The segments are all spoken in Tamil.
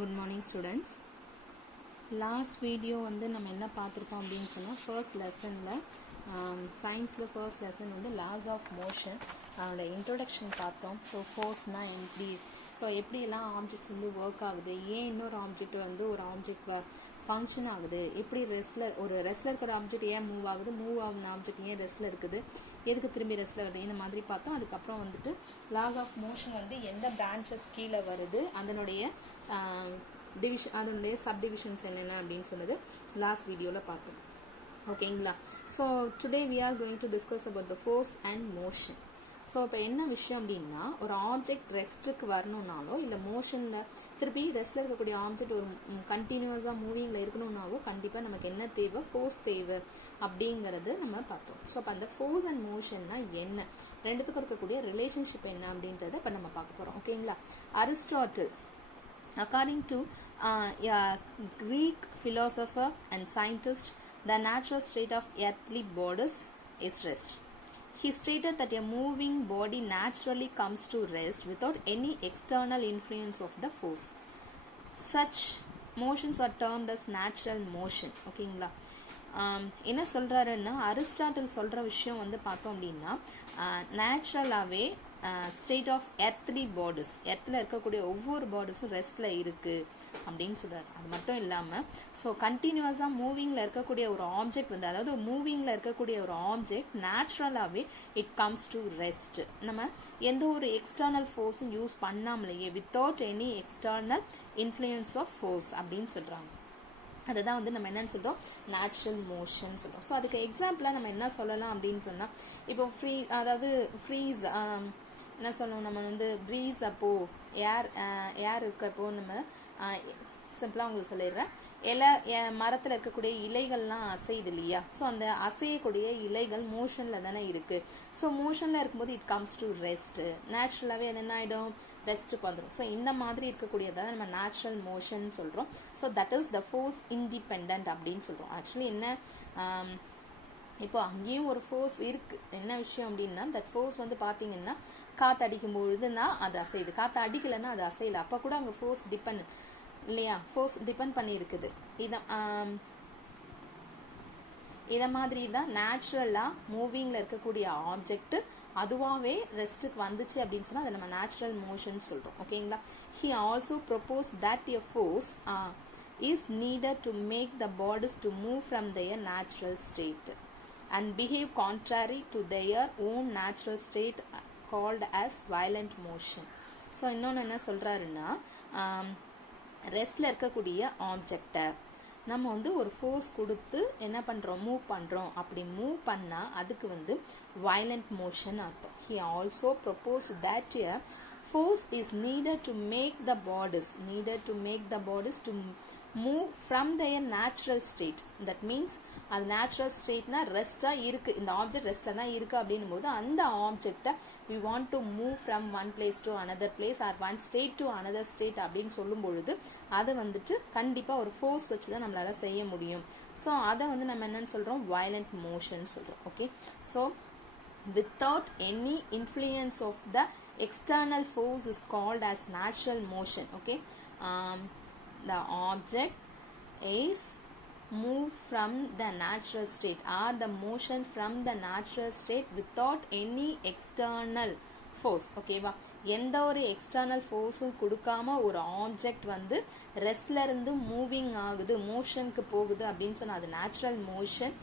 Good morning students. Last video வந்து நம்ம என்ன பார்த்துருக்கோம் அப்படின்னு சொன்னால் ஃபர்ஸ்ட் லெசனில் சயின்ஸில் ஃபர்ஸ்ட் லெசன் வந்து லாஸ் ஆஃப் மோஷன் அதோட இன்ட்ரோடக்ஷன் பார்த்தோம். ஸோ ஃபோர்ஸ்னால் எப்படி, ஸோ எப்படியெல்லாம் ஆப்ஜெக்ட்ஸ் வந்து ஒர்க் ஆகுது, ஏன் இன்னொரு ஆப்ஜெக்ட் வந்து ஒரு ஆப்ஜெக்ட் ஃபங்க்ஷன் ஆகுது, எப்படி ஒரு ரெஸ்லருக்கு ஆப்ஜெக்ட் ஏன் மூவ் ஆகுது, மூவ் ஆகுன ஆப்ஜெக்ட் ஏன் ரெஸ்டில் இருக்குது, எதுக்கு திரும்பி ரெஸ்டில் வருது, இந்த மாதிரி பார்த்தோம். அதுக்கப்புறம் வந்துட்டு லாஸ் ஆஃப் மோஷன் வந்து எந்த பிரான்ச்சஸ் கீழே வருது, அதனுடைய டிவிஷன், அதனுடைய சப்டிவிஷன்ஸ் என்னென்ன அப்படின்னு சொன்னது லாஸ்ட் வீடியோவில் பார்த்தோம். ஓகேங்களா? So today we are going to discuss about the force and motion. So இப்போ என்ன விஷயம் அப்படின்னா, ஒரு ஆப்ஜெக்ட் ரெஸ்ட்டுக்கு வரணுன்னாலோ இல்லை மோஷனில் திருப்பி ரெஸ்ட்டில் இருக்கக்கூடிய ஆப்ஜெக்ட் ஒரு கண்டினியூஸாக மூவிங்கில் இருக்கணும்னாவோ கண்டிப்பாக நமக்கு என்ன தேவை, ஃபோர்ஸ் தேவை அப்படிங்கிறது நம்ம பார்த்தோம். ஸோ அப்போ அந்த ஃபோர்ஸ் அண்ட் மோஷன்னா என்ன, ரெண்டுத்துக்கும் இருக்கக்கூடிய ரிலேஷன்ஷிப் என்ன அப்படின்றத இப்போ நம்ம பார்க்க போகிறோம். ஓகேங்களா? Aristotle, according to a Greek philosopher and scientist, the natural state of earthly bodies is rest. He stated that a moving body naturally comes to rest without any external influence of the force. Such motions are termed as natural motion. ஓகேங்களா? என்ன சொல்கிறாருன்னா, அரிஸ்டாட்டில் சொல்கிற விஷயம் வந்து பார்த்தோம் அப்படின்னா, நேச்சுரலாகவே ஸ்டேட் ஆஃப் எர்த்லி பாடிஸ், எர்த்தில் இருக்கக்கூடிய ஒவ்வொரு பாடிஸும் ரெஸ்ட்டில் இருக்குது அப்படின்னு சொல்கிறார். அது மட்டும் இல்லாமல் ஸோ கண்டினியூஸாக மூவிங்கில் இருக்கக்கூடிய ஒரு ஆப்ஜெக்ட் வந்து, அதாவது மூவிங்கில் இருக்கக்கூடிய ஒரு ஆப்ஜெக்ட் நேச்சுரலாகவே இட் கம்ஸ் டு ரெஸ்ட். நம்ம எந்த ஒரு எக்ஸ்டர்னல் ஃபோர்ஸும் யூஸ் பண்ணாமலேயே, without any external influence of force அப்படின்னு சொல்கிறாங்க. அதுதான் வந்து நம்ம என்னன்னு சொல்கிறோம், நேச்சுரல் மோஷன் சொல்கிறோம். ஸோ அதுக்கு எக்ஸாம்பிளாக நம்ம என்ன சொல்லலாம் அப்படின்னு சொன்னால், இப்போ அதாவது ஃப்ரீஸ் என்ன சொல்லணும், நம்ம வந்து ப்ரீஸ் அப்போது ஏர் இருக்கப்போ நம்ம சிம்பிளாக உங்களுக்கு சொல்லிடுறேன். மரத்தில் இருக்கக்கூடிய இலைகள்லாம் அசையுது இல்லையா? ஸோ அந்த அசையக்கூடிய இலைகள் மோஷனில் தானே இருக்குது. ஸோ மோஷனில் இருக்கும்போது இட் கம்ஸ் டு ரெஸ்ட். நேச்சுரலாகவே அது என்ன ஆகிடும், ரெஸ்ட்டுக்கு வந்துடும். ஸோ இந்த மாதிரி இருக்கக்கூடியதை நம்ம நேச்சுரல் மோஷன் சொல்கிறோம். So that is the force independent அப்படின்னு சொல்கிறோம். ஆக்சுவலி என்ன, இப்போ அங்கேயும் ஒரு ஃபோர்ஸ் இருக்குது. என்ன விஷயம் அப்படின்னா, தட் ஃபோர்ஸ் வந்து பார்த்தீங்கன்னா, காற்று அடிக்கும் பொழுதுனா அது அசையுது, காற்று அடிக்கலைன்னா அது அசையலை. அப்போ கூட அங்கே ஃபோர்ஸ் டிபெண்ட் இல்லையா, ஃபோர்ஸ் டிபெண்ட் பண்ணி இருக்குது. இதை மாதிரி தான் நேச்சுரலாக மூவிங்கில் இருக்கக்கூடிய ஆப்ஜெக்ட் அதுவாகவே ரெஸ்ட்டுக்கு வந்துச்சு அப்படின்னு சொன்னால் அதை நம்ம நேச்சுரல் மோஷன் சொல்கிறோம். ஓகேங்களா? He also propose that a force is needed to make the bodies to move from their natural state and behave contrary to their own natural state called as violent motion. So இன்னொன்று என்ன சொல்கிறாருன்னா, ரெஸ்ட்டில் இருக்கக்கூடிய ஆப்ஜெக்டை நம்ம வந்து ஒரு ஃபோர்ஸ் கொடுத்து என்ன பண்ணுறோம், மூவ் பண்ணுறோம். அப்படி மூவ் பண்ணால் அதுக்கு வந்து violent motion அர்த்தம். He also proposed that a force is needed to make the bodies to move from their natural state. That means அது நேச்சுரல் ஸ்டேட்னா ரெஸ்ட்டாக இருக்குது, இந்த ஆப்ஜெக்ட் ரெஸ்ட்டில் தான் இருக்குது அப்படின்னும் போது அந்த ஆப்ஜெக்டை we want to move from one place to another place or one state to another state அப்படின்னு சொல்லும் பொழுது அதை வந்துட்டு கண்டிப்பாக ஒரு ஃபோர்ஸ் வச்சு தான் நம்மளால் செய்ய முடியும். ஸோ அதை வந்து நம்ம என்னன்னு சொல்கிறோம், violent motion சொல்கிறோம். Okay, so without any influence of the external force is called as natural motion. Okay, the object is moved from the natural state or the motion from the natural state without any external force. ஓகேவா? எந்த ஒரு எக்ஸ்டர்னல் ஃபோர்ஸும் கொடுக்காம ஒரு ஆப்ஜெக்ட் வந்து ரெஸ்ட்ல இருந்து மூவிங் ஆகுது, மோஷனுக்கு போகுது அப்படின்னு சொன்னால் அது natural motion.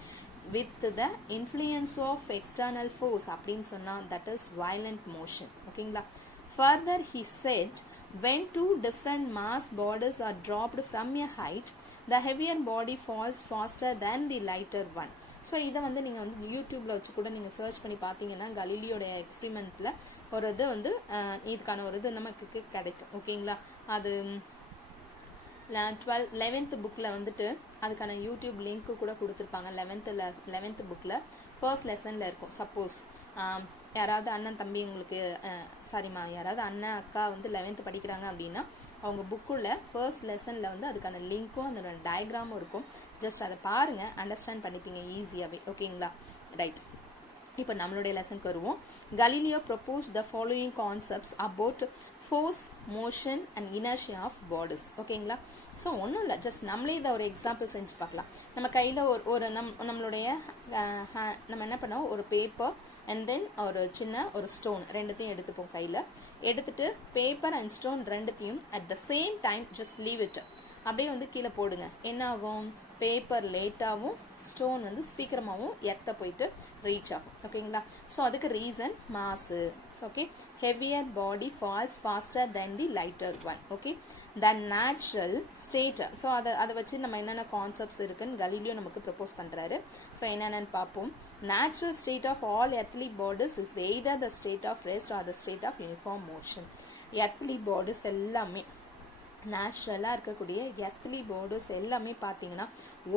with the influence of external force அப்படின்னு சொன்னால் that is violent motion. ஓகேங்களா? Further he said, when two different mass bodies are dropped from a height, the heavier body falls faster than the lighter one. So இதை வந்து நீங்கள் வந்து யூடியூப்பில் வச்சு கூட நீங்கள் சர்ச் பண்ணி பார்த்தீங்கன்னா கலீலியோட எக்ஸ்பெரிமெண்ட்டில் ஒரு இது வந்து இதுக்கான ஒரு இது நமக்கு கிடைக்கும். ஓகேங்களா? அது 11th புக்கில் வந்துட்டு அதுக்கான யூடியூப் லிங்க்கு கூட கொடுத்துருப்பாங்க. 11th புக்கில் ஃபர்ஸ்ட் லெசனில் இருக்கும். சப்போஸ் யாராவது அண்ணன் தம்பி உங்களுக்கு யாராவது அண்ணன் அக்கா வந்து 11th படிக்கிறாங்க அப்படின்னா அவங்க புக்குள்ள ஃபர்ஸ்ட் லெசனில் வந்து அதுக்கான லிங்க்கும் அதோட டயக்ராமும் இருக்கும். ஜஸ்ட் அதை பாருங்கள், அண்டர்ஸ்டாண்ட் பண்ணிப்பீங்க ஈஸியாகவே. ஓகேங்களா? ரைட். இப்போ நம்மளுடைய லெசனுக்கு வருவோம். Galileo proposed the following concepts about force, motion and inertia of bodies. ஓகேங்களா? ஸோ ஒன்றும் இல்லை, ஜஸ்ட் நம்மளே இதை ஒரு எக்ஸாம்பிள் செஞ்சு பார்க்கலாம். நம்ம கையில் ஒரு நம்மளுடைய நம்ம என்ன பண்ணோம், ஒரு பேப்பர் அண்ட் தென் ஒரு ஸ்டோன் ரெண்டுத்தையும் எடுத்துப்போம். கையில் எடுத்துட்டு பேப்பர் அண்ட் ஸ்டோன் ரெண்டுத்தையும் at the same time just leave it, அப்படியே வந்து கீழே போடுங்க. என்ன ஆகும், பேப்பர் லேட்டாகவும் ஸ்டோன் வந்து சீக்கிரமாகவும் எர்த்த போயிட்டு ரீச் ஆகும். ஓகேங்களா? ஸோ அதுக்கு reason mass. Okay, heavier body falls faster than the lighter one. Okay, the natural state. So அதை வச்சு நம்ம என்னென்ன கான்செப்ட்ஸ் இருக்குன்னு கலீலியோ நமக்கு ப்ரப்போஸ் பண்ணுறாரு. ஸோ என்னென்னு பார்ப்போம். Natural state of all earthly bodies is either the state of rest or the state of uniform motion. earthly bodies எல்லாமே நேச்சுரலாக இருக்கக்கூடிய எர்த்லி பாடிஸ் எல்லாமே பார்த்தீங்கன்னா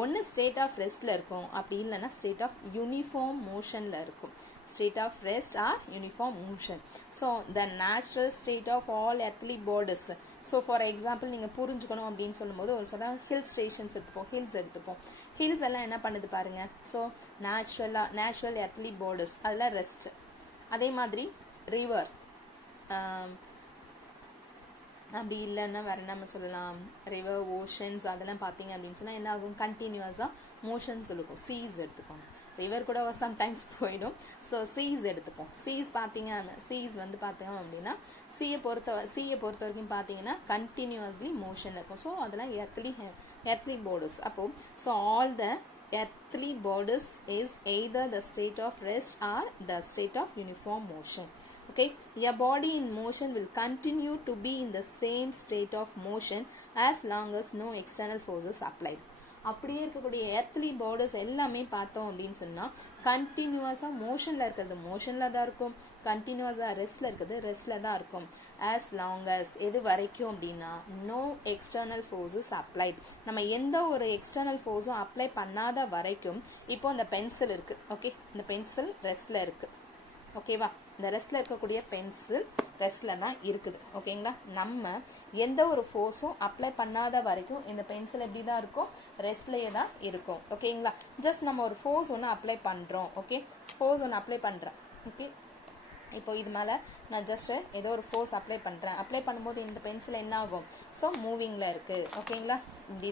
ஒன்று ஸ்டேட் ஆஃப் ரெஸ்ட்டில் இருக்கும், அப்படி இல்லைன்னா ஸ்டேட் ஆஃப் யூனிஃபார்ம் மோஷனில் இருக்கும். State of rest or uniform motion. So the natural state of all earthly bodies. So for example நீங்கள் புரிஞ்சுக்கணும் அப்படின்னு சொல்லும்போது ஒரு சில ஹில் ஸ்டேஷன்ஸ் எடுத்துப்போம். ஹில்ஸ் எல்லாம் என்ன பண்ணுது பாருங்க. ஸோ நேச்சுரல் எர்த்லி பாடிஸ் அதெல்லாம் ரெஸ்ட். அதே மாதிரி ரிவர், அப்படி இல்லைன்னா வேறு நம்ம சொல்லலாம் ரிவர், ஓஷன்ஸ் அதெல்லாம் பார்த்தீங்க அப்படின்னு சொன்னால் என்ன ஆகும், கண்டினியூஸாக மோஷன்ஸ் இருக்கும். சீஸ் எடுத்துக்கோங்க, ரிவர் கூட சம்டைம்ஸ் போயிடும். ஸோ சீஸ் எடுத்துப்போம். சீஸ் வந்து பார்த்தீங்க அப்படின்னா சீயை பொறுத்த வரைக்கும் பார்த்தீங்கன்னா கண்டினியூஸ்லி மோஷன் இருக்கும். ஸோ அதெல்லாம் எர்த்லி பாடிஸ். அப்போ so all the earthly bodies is either the state of rest or the state of uniform motion. Okay, a body in motion will continue to be in the same state of motion as long as no external forces applied. அப்படியே இருக்கக்கூடிய எர்த்லி பாடிஸ் எல்லாமே பார்த்தோம் அப்படின்னு சொன்னால் கண்டினியூஸாக மோஷனில் இருக்கிறது மோஷனில் தான் இருக்கும், கண்டினியூஸாக ரெஸ்ட்டில் இருக்கிறது ரெஸ்ட்டில் தான் இருக்கும். as long as எது வரைக்கும் அப்படின்னா no external forces applied. நம்ம எந்த ஒரு எக்ஸ்டர்னல் ஃபோர்ஸும் அப்ளை பண்ணாத வரைக்கும். இப்போ இந்த பென்சில் இருக்குது. ஓகே, இந்த பென்சில் ரெஸ்ட்டில் இருக்குது. ஓகேவா, இந்த ரெஸ்ட்டில் இருக்கக்கூடிய பென்சில் ரெஸ்ட்டில் தான் இருக்குது. ஓகேங்களா, நம்ம எந்த ஒரு ஃபோர்ஸும் அப்ளை பண்ணாத வரைக்கும் இந்த பென்சில் எப்படி தான் இருக்கும், ரெஸ்ட்லேயே தான் இருக்கும். ஓகேங்களா, ஜஸ்ட் நம்ம ஒரு ஃபோர்ஸ் ஒன்று அப்ளை பண்ணுறோம். ஓகே, ஃபோர்ஸ் ஒன்று அப்ளை பண்ணுறேன். ஓகே, இப்போ இது மேலே நான் ஜஸ்ட்டு ஏதோ ஒரு ஃபோர்ஸ் அப்ளை பண்ணும்போது இந்த பென்சில் என்ன ஆகும், ஸோ மூவிங்கில் இருக்குது. ஓகேங்களா,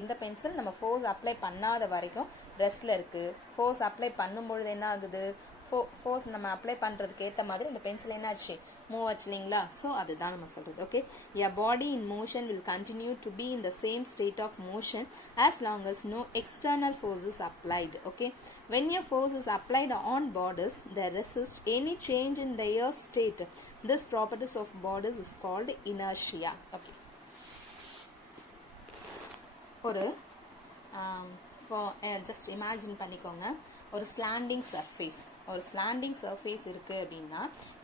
இந்த பென்சில் நம்ம ஃபோர்ஸ் அப்ளை பண்ணாத வரைக்கும் ரெஸ்ட்டில் இருக்குது. ஃபோர்ஸ் அப்ளை பண்ணும்பொழுது என்ன ஆகுது, ஃபோர்ஸ் நம்ம அப்ளை பண்ணுறதுக்கு ஏற்ற மாதிரி இந்த பென்சில் என்ன ஆச்சு, மூவ் ஆச்சு இல்லைங்களா. ஸோ அதுதான் நம்ம சொல்கிறது. Okay, a body in motion will continue to be in the same state of motion as long as no external force is applied. Okay, when a force is applied on bodies that resist any change in their state, this properties of bodies is called inertia. Okay, ஒரு ஜஸ்ட் இமேஜின் பண்ணிக்கோங்க, ஒரு ஸ்லாண்டிங் சர்ஃபேஸ் இருக்குது அப்படின்னா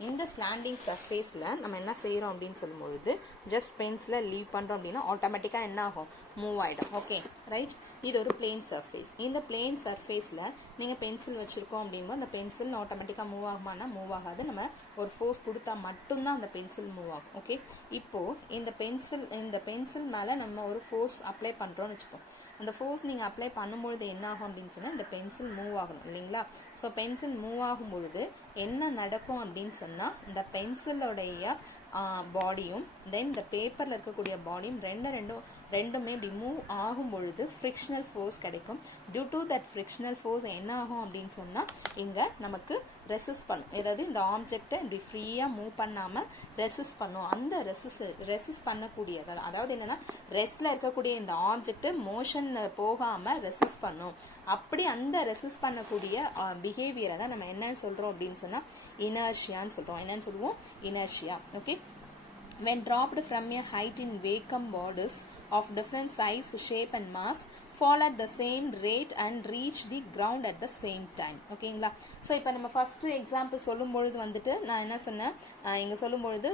இந்த ஸ்லாண்டிங் சர்ஃபேஸில் நம்ம என்ன செய்கிறோம் அப்படின்னு சொல்லும்பொழுது ஜஸ்ட் பென்சில் லீவ் பண்ணுறோம் அப்படின்னா ஆட்டோமேட்டிக்காக என்ன ஆகும், மூவ் ஆகிடும். ஓகே ரைட், இது ஒரு பிளேன் சர்ஃபேஸ். இந்த பிளேன் சர்ஃபேஸில் நீங்கள் பென்சில் வச்சுருக்கோம் அப்படிங்கும்போது அந்த பென்சில் ஆட்டோமேட்டிக்காக மூவ் ஆகுமானா மூவ் ஆகாது. நம்ம ஒரு ஃபோர்ஸ் கொடுத்தா மட்டும்தான் அந்த பென்சில் மூவ் ஆகும். ஓகே, இப்போது இந்த பென்சில் மேலே நம்ம ஒரு ஃபோர்ஸ் அப்ளை பண்ணுறோன்னு வச்சுக்கோம். அந்த ஃபோர்ஸ் நீங்கள் அப்ளை பண்ணும்பொழுது என்ன ஆகும் அப்படின்னு சொன்னால் இந்த பென்சில் மூவ் ஆகணும் இல்லைங்களா. ஸோ பென்சில் மூவ் ஆகும் பொழுது என்ன நடக்கும் அப்படின்னு சொன்னால் இந்த பென்சிலோடைய பாடியும் தென் இந்த பேப்பரில் இருக்கக்கூடிய பாடியும் ரெண்டுமே இப்படி மூவ் ஆகும் பொழுது ஃப்ரிக்ஷனல் ஃபோர்ஸ் கிடைக்கும். Due to that frictional force என்ன ஆகும் அப்படின்னு சொன்னால் இங்கே நமக்கு ரெசிஸ்ட் பண்ணும். ஏதாவது இந்த ஆப்ஜெக்டை இப்படி ஃப்ரீயாக மூவ் பண்ணாமல் ரெசிஸ்ட் பண்ணும். அந்த ரெசிஸ்ட் பண்ணக்கூடியது, அதாவது என்னென்னா ரெஸ்ட்டில் இருக்கக்கூடிய இந்த ஆப்ஜெக்ட் மோஷன் போகாமல் ரெசிஸ்ட் பண்ணும். அப்படி அந்த ரெசிஸ்ட் பண்ணக்கூடிய பிஹேவியரை தான் நம்ம என்னன்னு சொல்கிறோம் அப்படின்னு சொன்னால் இனர்ஷியான்னு சொல்கிறோம். என்னன்னு சொல்லுவோம், inertia. Okay, when dropped from a height in vacuum bodies of different size, shape and mass fall at the same rate and reach the ground at the same time. ஓகேங்களா, ஸோ இப்போ நம்ம ஃபஸ்ட்டு எக்ஸாம்பிள் சொல்லும்பொழுது வந்துட்டு நான் என்ன சொன்னேன், இங்கே சொல்லும்பொழுது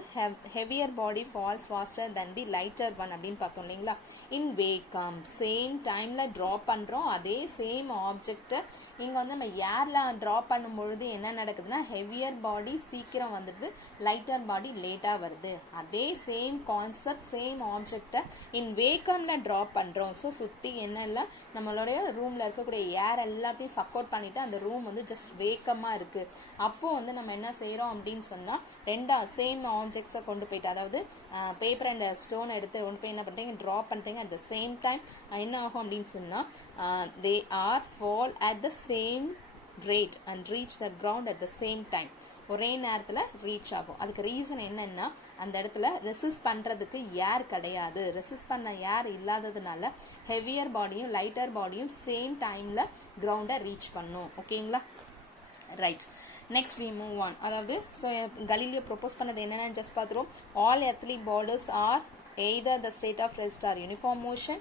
heavier body falls faster than the lighter one அப்படின்னு பார்த்தோம் இல்லைங்களா. இன் வேக்கம் சேம் டைமில் ட்ராப் பண்ணுறோம். அதே சேம் ஆப்ஜெக்டை இங்கே வந்து நம்ம ஏரில் ட்ராப் பண்ணும்பொழுது என்ன நடக்குதுன்னா ஹெவியர் பாடி சீக்கிரம் வந்துடுது, லைட்டர் பாடி லேட்டாக வருது. அதே சேம் கான்செப்ட் சேம் ஆப்ஜெக்டை இன் வேக்கமில் ட்ராப் பண்ணுறோம். ஸோ சுற்றி என்ன இல்லை, நம்மளுடைய ரூமில் இருக்கக்கூடிய ஏர் எல்லாத்தையும் சப்போர்ட் பண்ணிவிட்டு அந்த ரூம் வந்து ஜஸ்ட் வேக்கமாக இருக்குது. அப்போது வந்து நம்ம என்ன செய்கிறோம் அப்படின்னு சொன்னால் சேம் ஆப்ஜெக்ட்ஸை கொண்டு போயிட்டு, அதாவது பேப்பர் அண்ட் ஸ்டோன் எடுத்து கொண்டு போய் என்ன பண்ணுறீங்க, ட்ராப் பண்ணுறீங்க. அட் த சேம் டைம் என்ன ஆகும் அப்படின்னு சொன்னால் they are fall at the same rate and reach the ground at the same time. ஒரே நேரத்தில் ரீச் ஆகும். அதுக்கு ரீசன் என்னன்னா, அந்த இடத்துல ரெசிஸ்ட் பண்ணுறதுக்கு ஏர் கிடையாது. ரெசிஸ்ட் பண்ண ஏர் இல்லாததுனால ஹெவியர் பாடியும் லைட்டர் பாடியும் சேம் டைமில் கிரவுண்டை ரீச் பண்ணும். ஓகேங்களா, right. Next we move on. அதாவது ஸோ கலீலியோ ப்ரொப்போஸ் பண்ணது என்னென்னு ஜஸ்ட் பார்த்துருவோம். All earthly bodies are either the state of rest or uniform motion.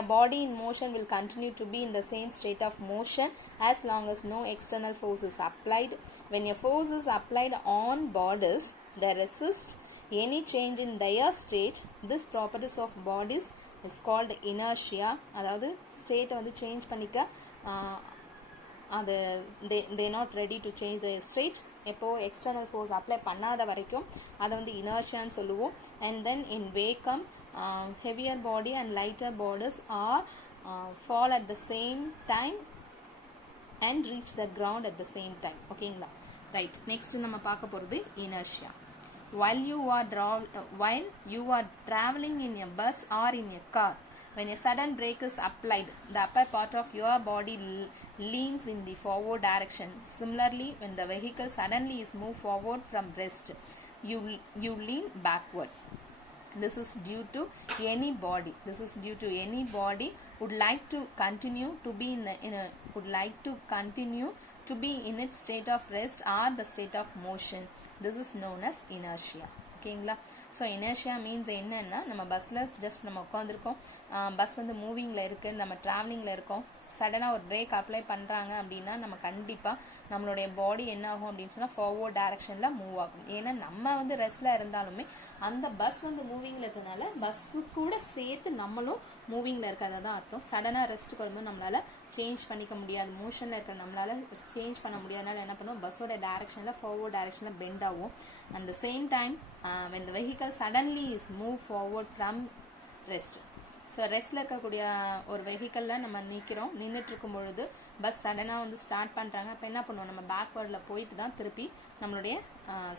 A body in motion will continue to be in the same state of motion as long as no external force is applied. When a force is applied on bodies that resist any change in their state, this properties of bodies is called inertia. அதாவது ஸ்டேட்டை வந்து சேஞ்ச் பண்ணிக்க அது they not ready to change the state. எப்போ எக்ஸ்டர்னல் ஃபோர்ஸ் அப்ளை பண்ணாத வரைக்கும் அதை வந்து இனர்ஷியான்னு சொல்லுவோம். And then in vacuum heavier body and lighter bodies R fall at the same time and reach the ground at the same time. ஓகேங்களா, ரைட். நெக்ஸ்ட் நம்ம பார்க்க போகிறது inertia. While you are traveling in a bus or in a car, when a sudden brake is applied, the upper part of your body leans in the forward direction. Similarly, when the vehicle suddenly is moved forward from rest, you lean backward. This is due to any body would like to continue to be in its state of rest or the state of motion. This is known as inertia. ஓகேங்களா, ஸோ இனர்ஷியா மீன்ஸ் என்னன்னா, நம்ம பஸ்ஸில் ஜஸ்ட் நம்ம உட்காந்துருக்கோம், பஸ் வந்து மூவிங்கில் இருக்குது, நம்ம ட்ராவலிங்கில் இருக்கோம், சடனாக ஒரு பிரேக் அப்ளை பண்ணுறாங்க அப்படின்னா நம்ம கண்டிப்பாக நம்மளுடைய பாடி என்ன ஆகும் அப்படின்னு சொன்னால் ஃபார்வர்ட் டைரக்ஷனில் மூவ் ஆகும். ஏன்னா நம்ம வந்து ரெஸ்ட்டில் இருந்தாலுமே அந்த பஸ் வந்து மூவிங்கில் இருக்கிறதுனால பஸ்ஸு கூட சேர்த்து நம்மளும் மூவிங்கில் இருக்கிறதா தான் அர்த்தம். சடனாக ரெஸ்ட்டுக்கு வரும்போது நம்மளால் சேஞ்ச் பண்ணிக்க முடியாது, மோஷனில் இருக்கிற நம்மளால் சேஞ்ச் பண்ண முடியாதனால என்ன பண்ணுவோம், பஸ்ஸோட டைரக்ஷனில் ஃபார்வர்ட் டைரக்ஷனில் பெண்ட் ஆகும். At the same time when the vehicle suddenly is moved forward from rest. So ரெஸ்ட்டில் இருக்கக்கூடிய ஒரு வெஹிக்கலில் நம்ம நின்றுட்டு இருக்கும் பொழுது பஸ் சடனாக வந்து ஸ்டார்ட் பண்ணுறாங்க. அப்போ என்ன பண்ணுவோம், நம்ம பேக்வேர்டில் போயிட்டு தான் திருப்பி நம்மளுடைய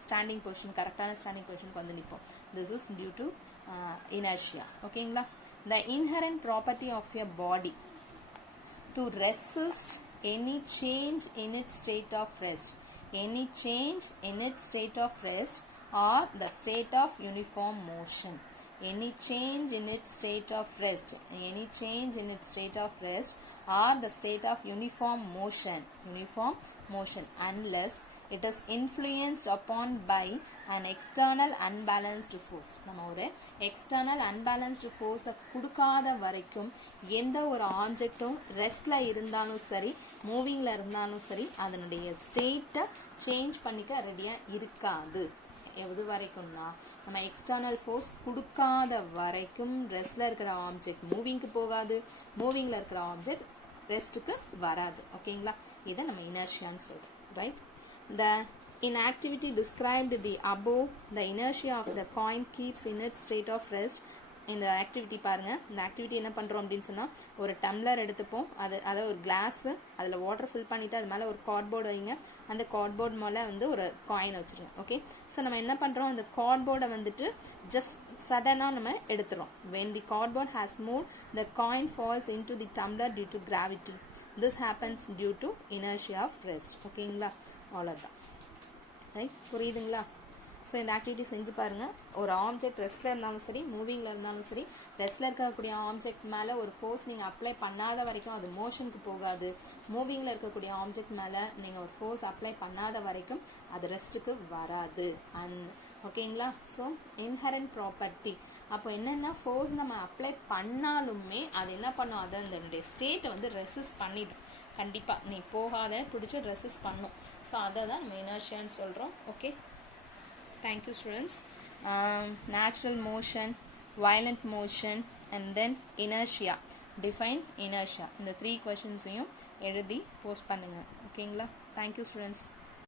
ஸ்டாண்டிங் பொசிஷன், கரெக்டான ஸ்டாண்டிங் பொசிஷனுக்கு வந்து நிற்போம். This is due to inertia. ஓகேங்களா, the inherent property of your body to resist any change in its state of rest, or the state of uniform motion. Any change in its state of rest or the state of uniform motion unless it is influenced upon by an external unbalanced force. நம்ம ஒரு external unbalanced force கொடுக்காத வரைக்கும் எந்த ஒரு ஆப்ஜெக்டும் ரெஸ்ட்ல இருந்தாலும் சரி மூவிங்ல இருந்தாலும் சரி அதனுடைய ஸ்டேட்டை சேஞ்ச் பண்ணிக்க ரெடியா இருக்காது. எது வரைக்கும்னா, நம்ம எக்ஸ்டர்னல் ஃபோர்ஸ் கொடுக்காத வரைக்கும் ரெஸ்ட்ல இருக்கிற ஆப்ஜெக்ட் மூவிங்க்கு போகாது, மூவிங்ல இருக்கிற ஆப்ஜெக்ட் ரெஸ்ட்டுக்கு வராது. ஓகேங்களா, இதை நம்ம இனர்ஷியான்னு சொல்றோம். Right. In activity described the above, the inertia of the coin keeps in its state of rest. இந்த ஆக்டிவிட்டி பாருங்கள். இந்த ஆக்டிவிட்டி என்ன பண்ணுறோம் அப்படின்னு சொன்னால், ஒரு டம்ளர் எடுத்துப்போம், அதை ஒரு கிளாஸு, அதில் வாட்டர் ஃபில் பண்ணிவிட்டு அது மேலே ஒரு கார்ட்போர்டு வைங்க, அந்த கார்ட்போர்டு மேலே வந்து ஒரு காயின் வச்சுருங்க. ஓகே, ஸோ நம்ம என்ன பண்ணுறோம், அந்த கார்ட்போர்டை வந்துட்டு ஜஸ்ட் சடனாக நம்ம எடுத்துகிறோம். when the cardboard has moved, the coin falls into the tumbler due to gravity. this happens due to inertia of rest. ஓகேங்களா, அவ்வளோதான். ரைட், புரியுதுங்களா? ஸோ இந்த ஆக்டிவிட்டி செஞ்சு பாருங்கள். ஒரு ஆப்ஜெக்ட் ரெஸ்ட்டில் இருந்தாலும் சரி மூவிங்கில் இருந்தாலும் சரி, ரெஸ்ட்டில் இருக்கக்கூடிய ஆப்ஜெக்ட் மேலே ஒரு ஃபோர்ஸ் நீங்கள் அப்ளை பண்ணாத வரைக்கும் அது மோஷனுக்கு போகாது. மூவிங்கில் இருக்கக்கூடிய ஆப்ஜெக்ட் மேலே நீங்கள் ஒரு ஃபோர்ஸ் அப்ளை பண்ணாத வரைக்கும் அது ரெஸ்ட்டுக்கு வராது. ஓகேங்களா, ஸோ இன்ஹரண்ட் ப்ராப்பர்ட்டி. அப்போ என்னென்னா, ஃபோர்ஸ் நம்ம அப்ளை பண்ணாலுமே அது என்ன பண்ணும், அதை அதனுடைய ஸ்டேட்டை வந்து ரெசிஸ்ட் பண்ணிடும். கண்டிப்பாக நீ போகாத பிடிச்சி ரெசிஸ்ட் பண்ணும். ஸோ அதை தான் நம்ம இனர்ஷியான்னு சொல்கிறோம். Okay, thank you students. Natural motion, violent motion and then inertia. Define inertia. இந்த 3 questions எழுதி போஸ்ட் பண்ணுங்க. ஓகேங்களா, thank you students.